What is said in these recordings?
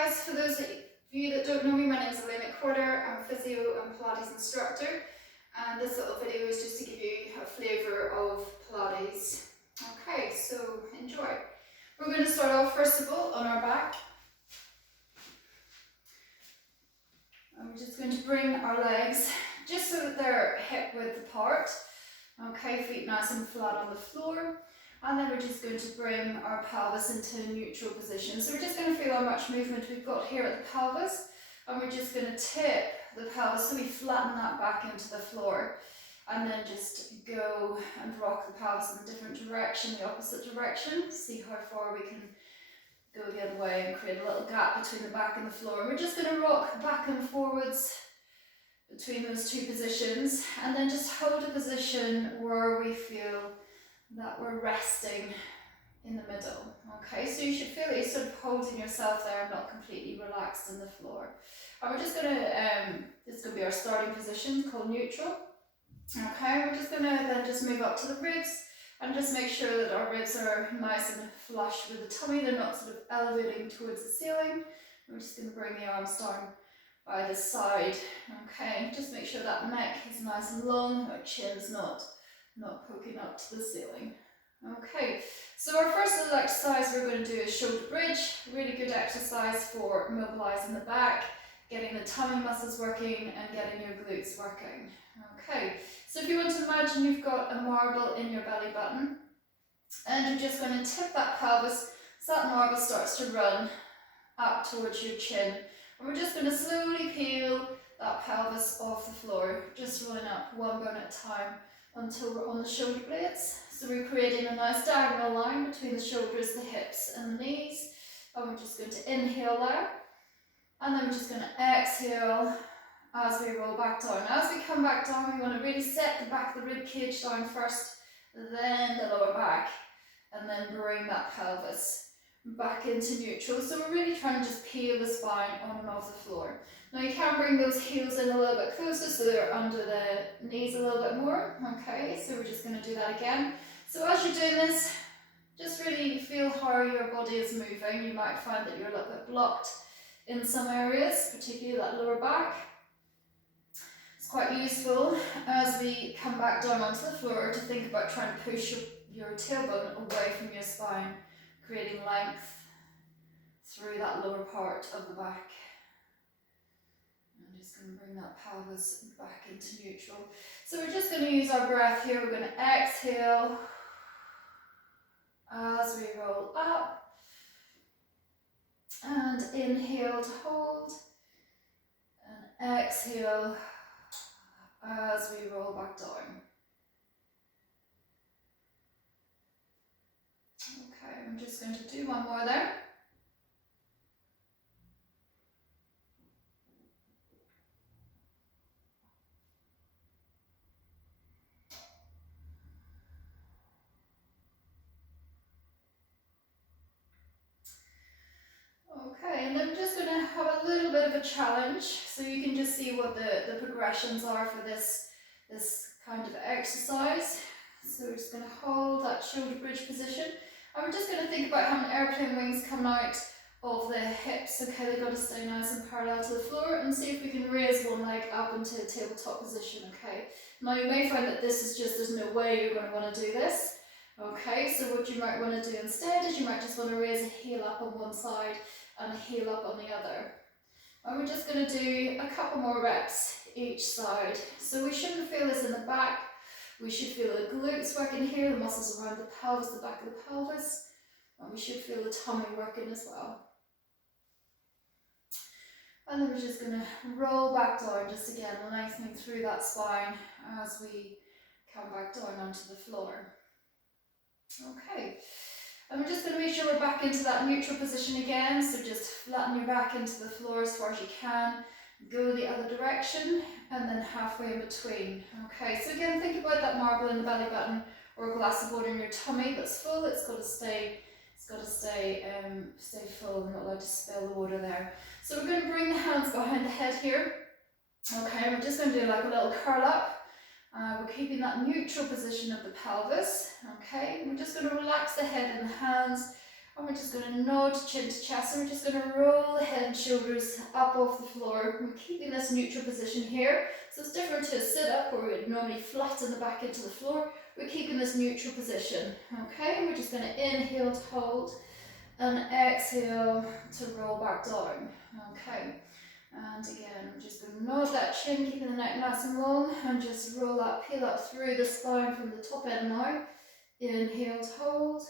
guys, for those of you that don't know me, my name is Elaine McWhorter. I'm a physio and Pilates instructor, and this little video is just to give you a flavour of Pilates. Okay, so enjoy. We're going to start off first of all on our back. And we're just going to bring our legs just so that they're hip width apart. Okay, feet nice and flat on the floor. And then we're just going to bring our pelvis into a neutral position. So we're just going to feel how much movement we've got here at the pelvis. And we're just going to tip the pelvis so we flatten that back into the floor. And then just go and rock the pelvis in a different direction, the opposite direction. See how far we can go the other way and create a little gap between the back and the floor. And we're just going to rock back and forwards between those two positions. And then just hold a position where we feel that we're resting in the middle. Okay, so you should feel that you're sort of holding yourself there, not completely relaxed on the floor. And we're just going to, this is going to be our starting position called neutral. Okay, we're just going to then just move up to the ribs and just make sure that our ribs are nice and flush with the tummy. They're not sort of elevating towards the ceiling. We're just going to bring the arms down by the side. Okay, just make sure that neck is nice and long, our chin's not poking up to the ceiling. Okay, so our first little exercise we're going to do is shoulder bridge. Really good exercise for mobilizing the back, getting the tummy muscles working and getting your glutes working. Okay, so if you want to imagine you've got a marble in your belly button and you're just going to tip that pelvis so that marble starts to run up towards your chin. And we're just going to slowly peel that pelvis off the floor, just rolling up one bone at a time until we're on the shoulder blades. So we're creating a nice diagonal line between the shoulders, the hips and the knees. And we're just going to inhale there. And then we're just going to exhale as we roll back down. Now, as we come back down, we want to really set the back of the rib cage down first, then the lower back, and then bring that pelvis back into neutral. So we're really trying to just peel the spine on and off the floor. Now you can bring those heels in a little bit closer so they're under the knees a little bit more. Okay, so we're just going to do that again. So as you're doing this, just really feel how your body is moving. You might find that you're a little bit blocked in some areas, particularly that lower back. It's quite useful as we come back down onto the floor to think about trying to push your tailbone away from your spine, creating length through that lower part of the back. I'm just going to bring that pelvis back into neutral. So we're just going to use our breath here. We're going to exhale as we roll up and inhale to hold and exhale as we roll back down. Okay, I'm just going to do one more there. Okay, and then we're just going to have a little bit of a challenge so you can just see what the progressions are for this kind of exercise. So we're just going to hold that shoulder bridge position and we're just going to think about having airplane wings come out of the hips. Okay, they've got to stay nice and parallel to the floor, and see if we can raise one leg up into a tabletop position. Okay, now you may find that this is just, there's no way you're going to want to do this. Okay, so what you might want to do instead is you might just want to raise a heel up on one side and a heel up on the other. And we're just going to do a couple more reps each side. So we shouldn't feel this in the back. We should feel the glutes working here, the muscles around the pelvis, the back of the pelvis. And we should feel the tummy working as well. And then we're just going to roll back down, just again lengthening through that spine as we come back down onto the floor. Okay, and we're just going to make sure we're back into that neutral position again. So just flatten your back into the floor as far as you can. Go the other direction and then halfway in between. Okay, so again, think about that marble in the belly button or a glass of water in your tummy that's full. It's got to stay full. We're not allowed to spill the water there. So we're going to bring the hands behind the head here. Okay, we're just going to do like a little curl up. We're keeping that neutral position of the pelvis. Okay, we're just going to relax the head and the hands And we're just going to nod chin to chest, and we're just going to roll the head and shoulders up off the floor. We're keeping this neutral position here. So it's different to a sit-up where we would normally flatten the back into the floor. We're keeping this neutral position, okay? And we're just going to inhale to hold and exhale to roll back down, okay? And again, we're just going to nod that chin, keeping the neck nice and long, and just roll that, peel up through the spine from the top end now. Inhale to hold,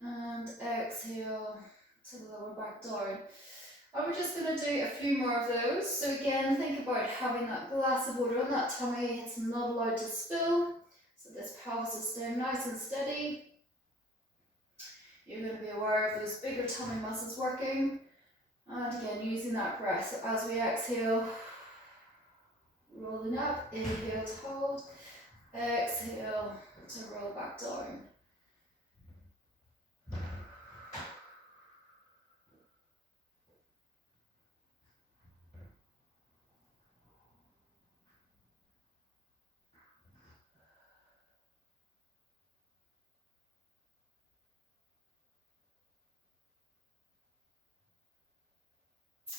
and exhale to lower back down. And we're just going to do a few more of those. So again, think about having that glass of water on that tummy. It's not allowed to spill. So this pelvis is staying nice and steady. You're going to be aware of those bigger tummy muscles working. And again, using that breath. So as we exhale, rolling up, inhale to hold, exhale to roll back down.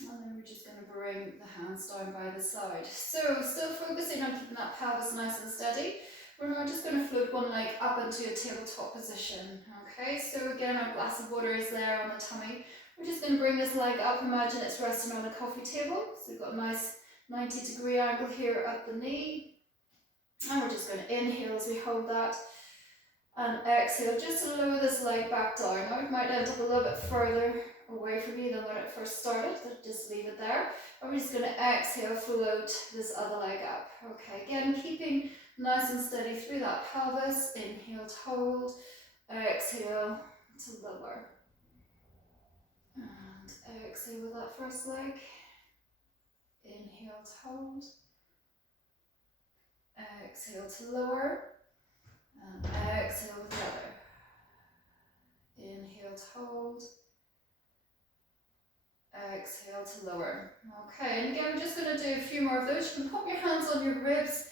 And then we're just going to bring the hands down by the side. So still focusing on keeping that pelvis nice and steady. We're now just going to float one leg up into a tabletop position. Okay, so again, our glass of water is there on the tummy. We're just going to bring this leg up. Imagine it's resting on a coffee table. So we've got a nice 90-degree angle here at the knee. And we're just going to inhale as we hold that. And exhale just to lower this leg back down. Now it might end up a little bit further away from you than when it first started, but just leave it there. And we're just going to exhale, float this other leg up. Okay, again, keeping nice and steady through that pelvis. Inhale to hold, exhale to lower. And exhale with that first leg. Inhale to hold, exhale to lower, and exhale with the other. Inhale to hold, exhale to lower. Okay, and again, we're just going to do a few more of those. You can pop your hands on your ribs.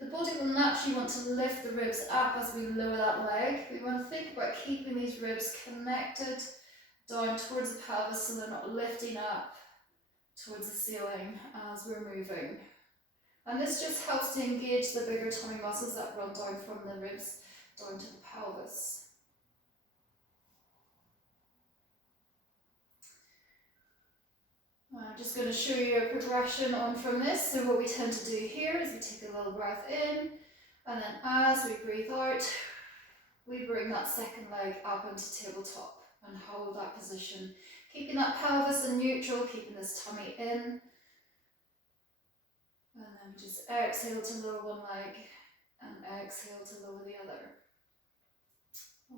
The body will naturally want to lift the ribs up as we lower that leg. We want to think about keeping these ribs connected down towards the pelvis so they're not lifting up towards the ceiling as we're moving. And this just helps to engage the bigger tummy muscles that run down from the ribs down to the pelvis. I'm just going to show you a progression on from this. So what we tend to do here is we take a little breath in, and then as we breathe out, we bring that second leg up into tabletop and hold that position, keeping that pelvis in neutral, keeping this tummy in. And then we just exhale to lower one leg and exhale to lower the other.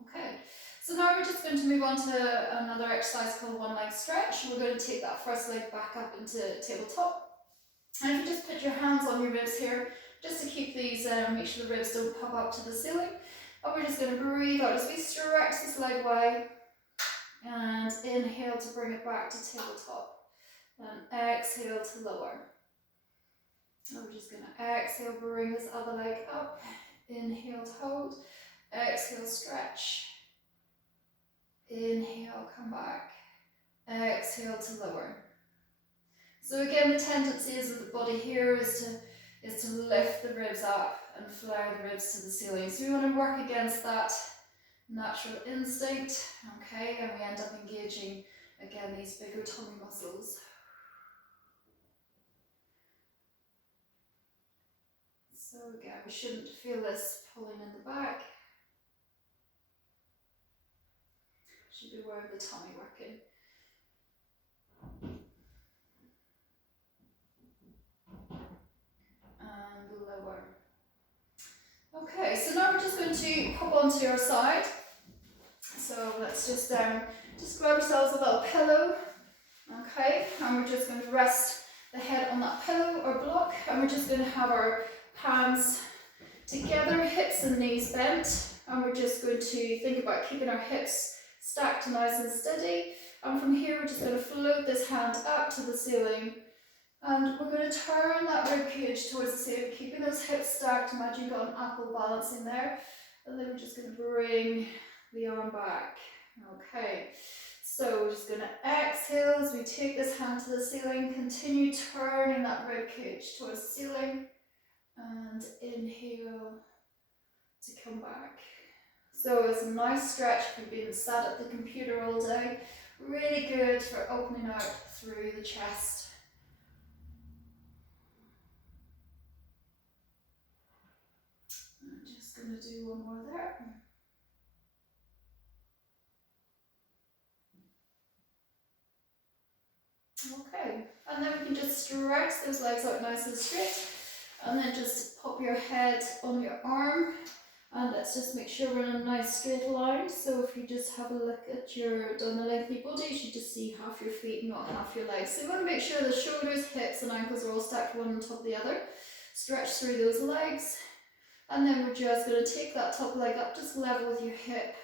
Okay, so now we're just going to move on to another exercise called one leg stretch. We're going to take that first leg back up into tabletop. And if you just put your hands on your ribs here, just to keep these, make sure the ribs don't pop up to the ceiling. And we're just going to breathe out as we stretch this leg wide. And inhale to bring it back to tabletop. And exhale to lower. And we're just going to exhale, bring this other leg up. Inhale to hold. Exhale, stretch. Inhale, come back. Exhale to lower. So again, the tendency is with the body here is to lift the ribs up and fly the ribs to the ceiling. So we want to work against that natural instinct, okay, and we end up engaging again these bigger tummy muscles. So again, we shouldn't feel this pulling in the back. Should be aware of the tummy working. And lower. Okay, so now we're just going to pop onto your side. So let's just grab ourselves a little pillow. Okay, and we're just going to rest the head on that pillow or block, and we're just going to have our hands together, hips and knees bent, and we're just going to think about keeping our hips stacked nice and steady. And from here we're just going to float this hand up to the ceiling, and we're going to turn that rib cage towards the ceiling, keeping those hips stacked. Imagine you've got an apple balancing there, and then we're just going to bring the arm back. Okay, so we're just going to exhale as we take this hand to the ceiling, continue turning that rib cage towards the ceiling, and inhale to come back. So it's a nice stretch if you've been sat at the computer all day, really good for opening out through the chest. I'm just going to do one more there. Okay, and then we can just stretch those legs out nice and straight, and then just pop your head on your arm, and let's just make sure we're in a nice straight line. So if you just have a look at your down the length of your body, you should just see half your feet, not half your legs. So you want to make sure the shoulders, hips and ankles are all stacked one on top of the other. Stretch through those legs, and then we're just going to take that top leg up just level with your hip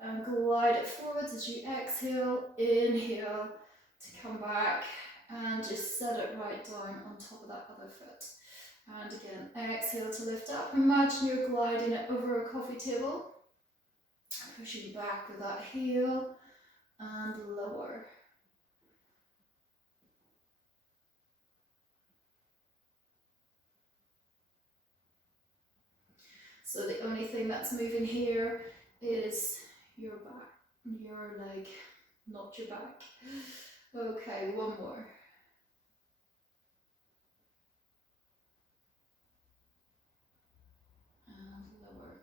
and glide it forwards as you exhale. Inhale to come back and just set it right down on top of that other foot. And again, exhale to lift up. Imagine you're gliding it over a coffee table, pushing back with that heel and lower. So the only thing that's moving here is your back, your leg, not your back. Okay, one more. And lower.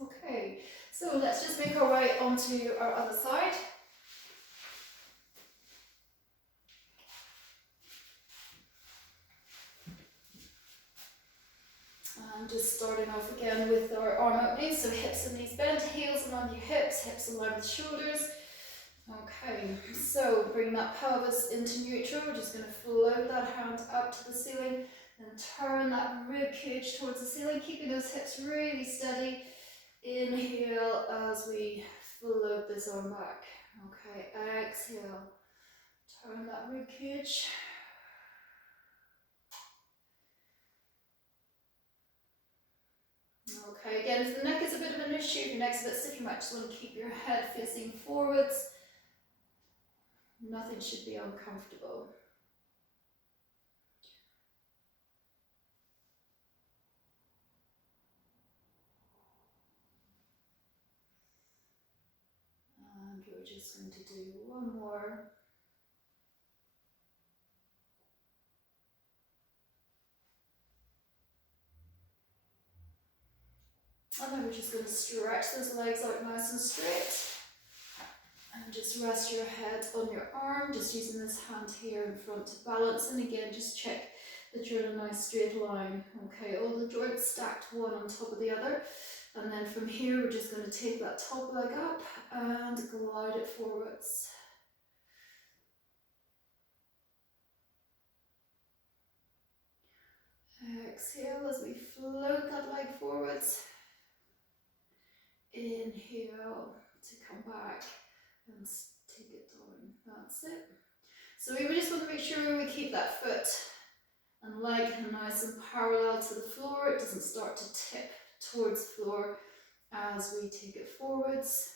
Okay, so let's just make our way onto our other side. And just starting off again with our arm openings, so hips and knees bent, heels along your hips, hips aligned with shoulders. Okay, so bring that pelvis into neutral. We're just going to float that hand up to the ceiling and turn that rib cage towards the ceiling, keeping those hips really steady. Inhale as we float this arm back. Okay, exhale, turn that rib cage. Okay, again, if the neck is a bit of an issue, if your neck's a bit stiff, you might just want to keep your head facing forwards. Nothing should be uncomfortable. And we're just going to do one more. And then we're just going to stretch those legs out nice and straight. And just rest your head on your arm, just using this hand here in front to balance. And again, just check that you're in a nice straight line. Okay, all the joints stacked one on top of the other. And then from here, we're just going to take that top leg up and glide it forwards. Exhale as we float that leg forwards. Inhale to come back and take it down. That's it. So we just want to make sure we keep that foot and leg nice and parallel to the floor. It doesn't start to tip towards the floor as we take it forwards.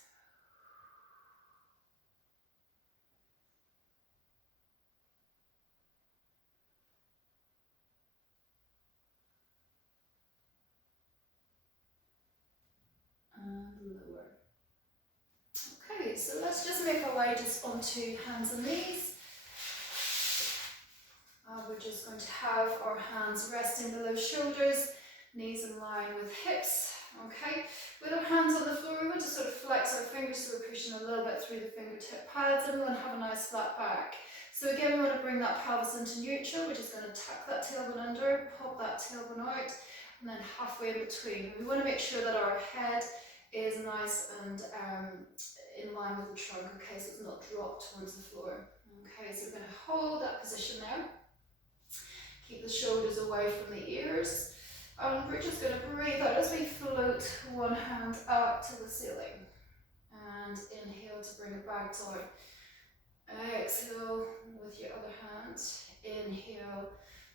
And lower. Okay, so let's just make our way just onto hands and knees. We're just going to have our hands resting below shoulders, knees in line with hips. Okay, with our hands on the floor, we want to sort of flex our fingers so we're pushing a little bit through the fingertip pads, and we want to have a nice flat back. So again, we want to bring that pelvis into neutral. We're just going to tuck that tailbone under, pop that tailbone out, and then halfway in between. We want to make sure that our head is nice and in line with the trunk, okay, so it's not dropped towards the floor. Okay, so we're going to hold that position now. Keep the shoulders away from the ears. And we're just going to breathe out as we float one hand up to the ceiling. And inhale to bring it back down. Exhale with your other hand. Inhale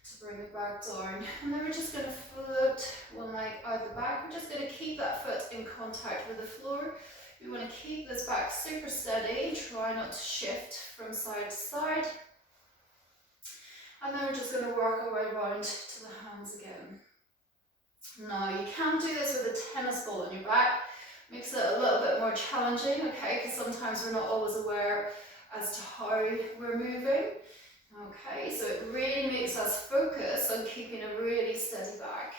to bring it back down. And then we're just going to float one leg out the back. We're just going to keep that foot in contact with the floor. We want to keep this back super steady, try not to shift from side to side. And then we're just going to work our way around to the hands again. Now you can do this with a tennis ball on your back. Makes it a little bit more challenging, okay, because sometimes we're not always aware as to how we're moving. Okay, so it really makes us focus on keeping a really steady back.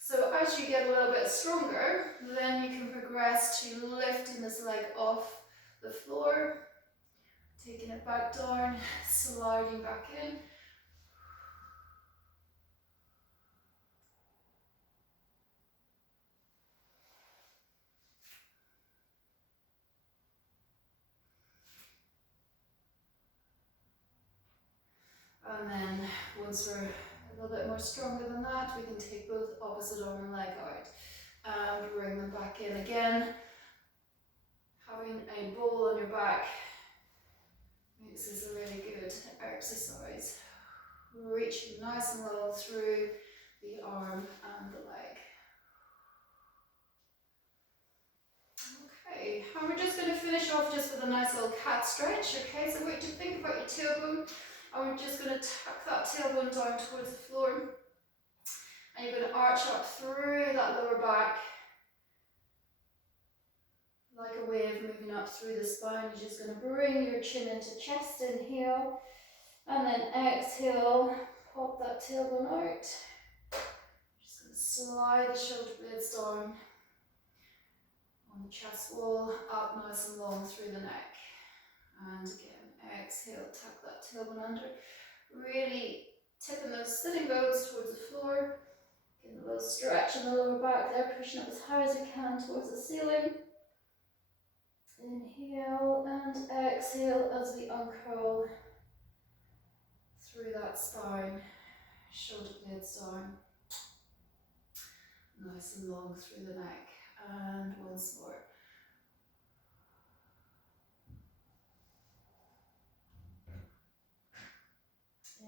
So as you get a little bit stronger, then you can progress to lifting this leg off the floor, taking it back down, sliding back in. And then once we're a little bit more stronger than that, we can take both opposite arm and leg out and bring them back in again. Having a ball on your back makes this a really good exercise. Reaching nice and low through the arm and the leg. Okay, and we're just going to finish off just with a nice little cat stretch. Okay, so what you think about your tailbone, and we're just going to tuck that tailbone down towards the floor. And you're going to arch up through that lower back, like a wave moving up through the spine. You're just going to bring your chin into chest, inhale, and then exhale, pop that tailbone out. Just going to slide the shoulder blades down on the chest wall, up nice and long through the neck. And again, exhale, tuck that tailbone under. Really tipping those sitting bones towards the floor. Getting a little stretch in the lower back there, pushing up as high as you can towards the ceiling. Inhale and exhale as we uncurl through that spine, shoulder blades down. Nice and long through the neck. And once more.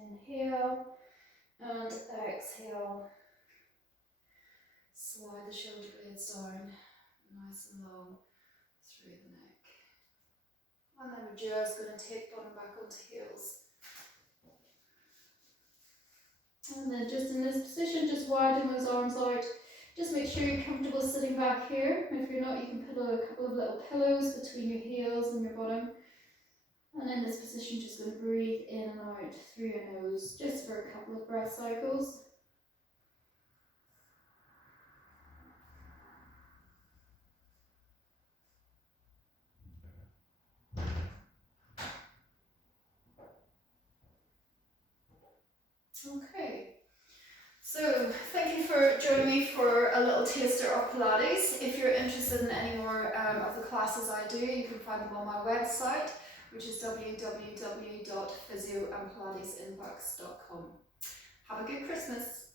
Inhale and exhale. Slide the shoulder blades down, nice and long through the neck. And then we're just going to take bottom back onto heels. And then just in this position, just widen those arms out. Just make sure you're comfortable sitting back here. If you're not, you can put a couple of little pillows between your heels and your bottom. And in this position, just going to breathe in and out through your nose, just for a couple of breath cycles. Okay, so thank you for joining me for a little taster of Pilates. If you're interested in any more of the classes I do, you can find them on my website, which is www.physioandpilatesinbox.com. Have a good Christmas.